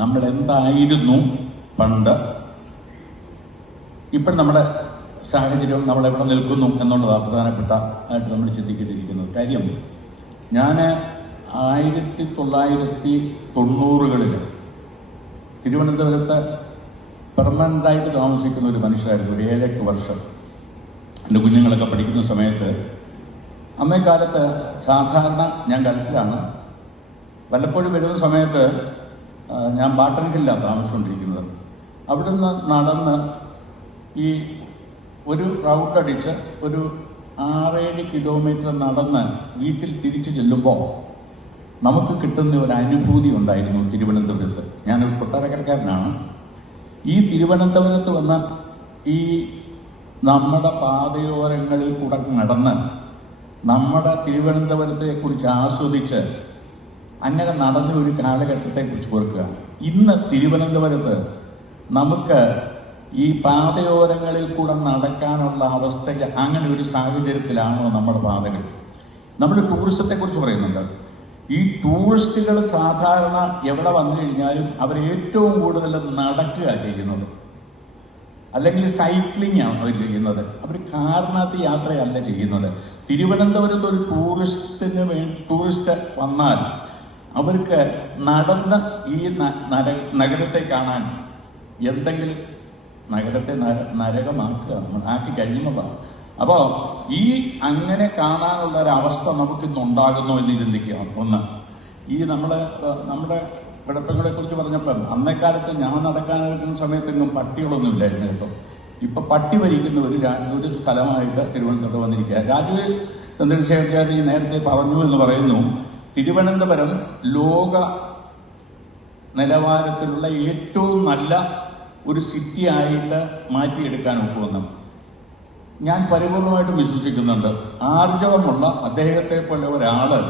നമ്മൾ എന്തായിരുന്നു പണ്ട്, ഇപ്പം നമ്മുടെ സാഹചര്യം നമ്മളെവിടെ നിൽക്കുന്നു എന്നുള്ളതാണ് പ്രധാനപ്പെട്ട ആയിട്ട് നമ്മൾ ചിന്തിക്കേണ്ടിയിരിക്കുന്നത്. കാര്യം, ഞാൻ 1990-കളിൽ തിരുവനന്തപുരത്ത് പെർമനൻ്റായിട്ട് താമസിക്കുന്ന ഒരു മനുഷ്യരായിരുന്നു. ഒരു 7-8 വർഷം എൻ്റെ കുഞ്ഞുങ്ങളൊക്കെ പഠിക്കുന്ന സമയത്ത്, അന്നേ കാലത്ത് സാധാരണ ഞാൻ ഗൾഫിലാണ്, വല്ലപ്പോഴും വരുന്ന സമയത്ത് ഞാൻ ബാട്ടൺ ഹില്ലാണ് താമസിച്ചുകൊണ്ടിരിക്കുന്നത്. അവിടുന്ന് നടന്ന് ഈ ഒരു റൗണ്ട് അടിച്ച് ഒരു 6-7 കിലോമീറ്റർ നടന്ന് വീട്ടിൽ തിരിച്ചു ചെല്ലുമ്പോൾ നമുക്ക് കിട്ടുന്ന ഒരു അനുഭൂതി ഉണ്ടായിരുന്നു തിരുവനന്തപുരത്ത്. ഞാനൊരു കൊട്ടാരക്കരക്കാരനാണ്. ഈ തിരുവനന്തപുരത്ത് വന്ന് ഈ നമ്മുടെ പാതയോരങ്ങളിൽ കൂടെ നടന്ന് നമ്മുടെ തിരുവനന്തപുരത്തെ കുറിച്ച് ആസ്വദിച്ച് അങ്ങനെ നടന്ന ഒരു കാലഘട്ടത്തെ കുറിച്ച് ഓർക്കുക. ഇന്ന് തിരുവനന്തപുരത്ത് നമുക്ക് ഈ പാതയോരങ്ങളിൽ കൂടെ നടക്കാനുള്ള അവസ്ഥയ്ക്ക് അങ്ങനെ ഒരു സാഹചര്യത്തിലാണോ നമ്മുടെ പാതകൾ? നമ്മൾ ടൂറിസത്തെ കുറിച്ച് പറയുന്നുണ്ട്. ഈ ടൂറിസ്റ്റുകൾ സാധാരണ എവിടെ വന്നു കഴിഞ്ഞാലും അവർ ഏറ്റവും കൂടുതൽ നടക്കുക ചെയ്യുന്നത്, അല്ലെങ്കിൽ സൈക്ലിംഗ് ആണ് അവർ ചെയ്യുന്നത്. അവർ കാറിനകത്ത് യാത്രയല്ല ചെയ്യുന്നത്. തിരുവനന്തപുരത്ത് ഒരു ടൂറിസ്റ്റ് വന്നാൽ അവർക്ക് നടന്ന് ഈ നഗരത്തെ കാണാൻ, എന്തെങ്കിലും നഗരത്തെ നരകമാക്കുക നമ്മൾ ആക്കി കഴിയുന്നതാണ്. അപ്പോൾ ഈ അങ്ങനെ കാണാനുള്ള ഒരവസ്ഥ നമുക്കിന്നുണ്ടാകുന്നു എന്ന് ചിന്തിക്കുക. ഒന്ന്, ഈ നമ്മുടെ കിടപ്പങ്ങളെ കുറിച്ച് പറഞ്ഞപ്പോൾ, അന്നേക്കാലത്ത് ഞാൻ നടക്കാനെടുക്കുന്ന സമയത്തെങ്കിലും പട്ടികളൊന്നും ഇല്ലായിരുന്നു കേട്ടോ. ഇപ്പൊ പട്ടി ഭരിക്കുന്ന ഒരു സ്ഥലമായിട്ട് തിരുവനന്തപുരത്ത് വന്നിരിക്കുക. രാജീവ് ചന്ദ്രശേഖർ നേരത്തെ പറഞ്ഞു എന്ന് പറയുന്നു, തിരുവനന്തപുരം ലോക നിലവാരത്തിലുള്ള ഏറ്റവും നല്ല ഒരു സിറ്റി ആയിട്ട് മാറ്റിയെടുക്കാൻ ഒക്കുമെന്ന് ഞാൻ പരിപൂർണമായിട്ടും വിശ്വസിക്കുന്നുണ്ട്. ആർജവമുള്ള അദ്ദേഹത്തെ പോലെ ഒരാള്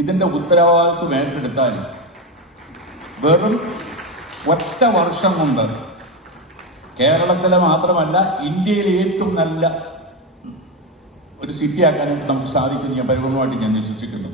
ഇതിന്റെ ഉത്തരവാദിത്വം ഏറ്റെടുത്താൽ വെറും ഒറ്റ വർഷം കൊണ്ട് കേരളത്തിലെ മാത്രമല്ല ഇന്ത്യയിലെ ഏറ്റവും നല്ല ഒരു സിറ്റി ആക്കാനായിട്ട് നമുക്ക് സാധിക്കും. ഞാൻ പരിപൂർണമായിട്ട് വിശ്വസിക്കുന്നു.